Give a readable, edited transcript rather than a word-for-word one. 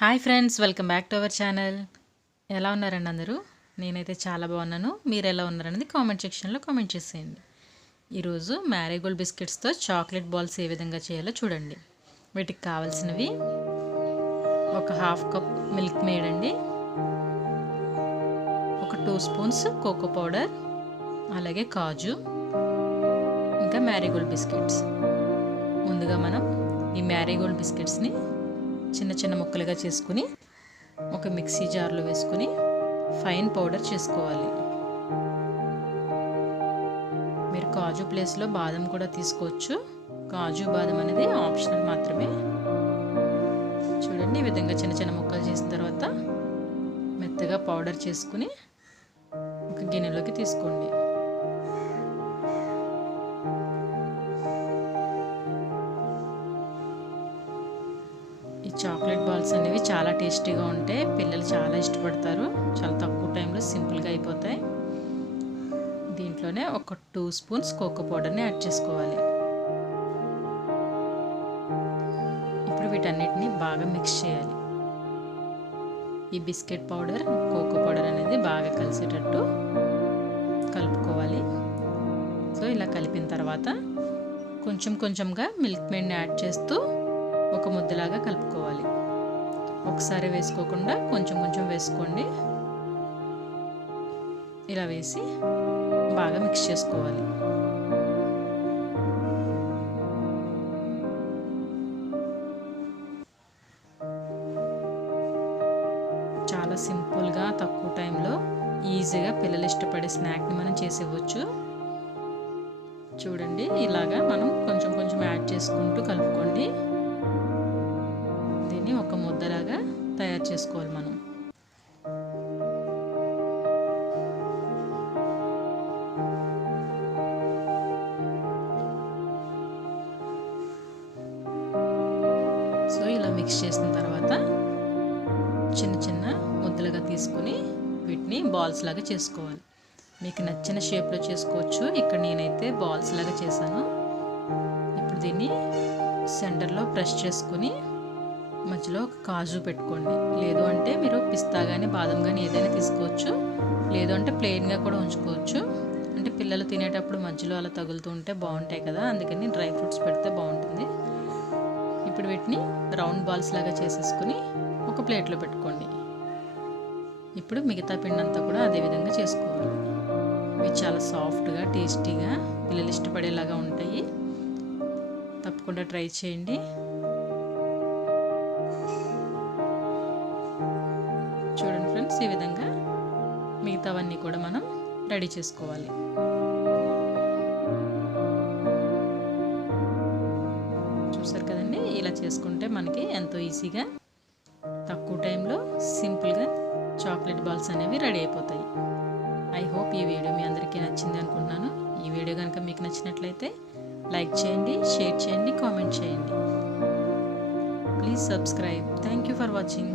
Hi friends, welcome back to our channel. ఎలా ఉన్నారండి అందరూ? నేనైతే చాలా బాగున్నాను. మీరు ఎలా ఉన్నారనేది కామెంట్ సెక్షన్లో కామెంట్ చేసేయండి. ఈరోజు మ్యారీగోల్డ్ బిస్కెట్స్తో చాక్లెట్ బాల్స్ ఏ విధంగా చేయాలో చూడండి. వీటికి కావాల్సినవి ఒక హాఫ్ కప్ మిల్క్ మేడ్ అండి, ఒక 2 స్పూన్స్ కోకో పౌడర్, అలాగే కాజు, ఇంకా మ్యారీగోల్డ్ బిస్కెట్స్. ముందుగా మనం ఈ మ్యారీగోల్డ్ బిస్కెట్స్ని చిన్న చిన్న ముక్కలుగా చేసుకుని ఒక మిక్సీ జార్లో వేసుకుని ఫైన్ పౌడర్ చేసుకోవాలి. మీరు కాజు ప్లేస్లో బాదం కూడా తీసుకోవచ్చు. కాజు బాదం అనేది ఆప్షనల్ మాత్రమే. చూడండి, ఈ విధంగా చిన్న చిన్న ముక్కలు చేసిన తర్వాత మెత్తగా పౌడర్ చేసుకుని ఒక గిన్నెలోకి తీసుకోండి. ఈ చాక్లెట్ బాల్స్ అనేవి చాలా టేస్టీగా ఉంటాయి. పిల్లలు చాలా ఇష్టపడతారు. చాలా తక్కువ టైంలో సింపుల్గా అయిపోతాయి. దీంట్లోనే ఒక 2 స్పూన్స్ కోకో పౌడర్ని యాడ్ చేసుకోవాలి. ఇప్పుడు వీటన్నిటిని బాగా మిక్స్ చేయాలి. ఈ బిస్కెట్ పౌడర్, కోకో పౌడర్ అనేది బాగా కలిసేటట్టు కలుపుకోవాలి. సో ఇలా కలిపిన తర్వాత కొంచెం కొంచెంగా మిల్క్ మేడ్ని యాడ్ చేస్తూ ఒక ముద్దలాగా కలుపుకోవాలి. ఒకసారి వేసుకోకుండా కొంచెం కొంచెం వేసుకోండి. ఇలా వేసి బాగా మిక్స్ చేసుకోవాలి. చాలా సింపుల్గా తక్కువ టైంలో ఈజీగా పిల్లలు ఇష్టపడే స్నాక్ని మనం చేసేవచ్చు. చూడండి, ఇలాగా మనం కొంచెం కొంచెం యాడ్ చేసుకుంటూ కలుపుకోండి. దీన్ని ఒక ముద్దలాగా తయారు చేసుకోవాలి మనం. సో ఇలా మిక్స్ చేసిన తర్వాత చిన్న చిన్న ముద్దలుగా తీసుకుని వీటిని బాల్స్ లాగా చేసుకోవాలి. మీకు నచ్చిన షేప్లో చేసుకోవచ్చు. ఇక్కడ నేనైతే బాల్స్ లాగా చేశాను. ఇప్పుడు దీన్ని సెంటర్లో ప్రెస్ చేసుకుని మధ్యలో ఒక కాజు పెట్టుకోండి. లేదు అంటే మీరు పిస్తా కానీ బాదం కానీ ఏదైనా తీసుకోవచ్చు. లేదు అంటే ప్లెయిన్గా కూడా ఉంచుకోవచ్చు. అంటే పిల్లలు తినేటప్పుడు మధ్యలో అలా తగులుతూ ఉంటే బాగుంటాయి కదా, అందుకని డ్రై ఫ్రూట్స్ పెడితే బాగుంటుంది. ఇప్పుడు వీటిని రౌండ్ బాల్స్ లాగా చేసేసుకుని ఒక ప్లేట్లో పెట్టుకోండి. ఇప్పుడు మిగతా పిండి అంతా కూడా అదే విధంగా చేసుకోవాలి. ఇవి చాలా సాఫ్ట్గా, టేస్టీగా, పిల్లలు ఇష్టపడేలాగా ఉంటాయి. తప్పకుండా ట్రై చేయండి. చూడండి ఫ్రెండ్స్, ఈ విధంగా మిగతావన్నీ కూడా మనం రెడీ చేసుకోవాలి. చూసారు కదండి, ఇలా చేసుకుంటే మనకి ఎంతో ఈజీగా తక్కువ టైంలో సింపుల్గా చాక్లెట్ బాల్స్ అనేవి రెడీ అయిపోతాయి. ఐ హోప్ ఈ వీడియో మీ అందరికీ నచ్చింది అనుకుంటున్నాను. ఈ వీడియో కనుక మీకు నచ్చినట్లయితే లైక్ చేయండి, షేర్ చేయండి, కామెంట్ చేయండి. Please subscribe. Thank you for watching.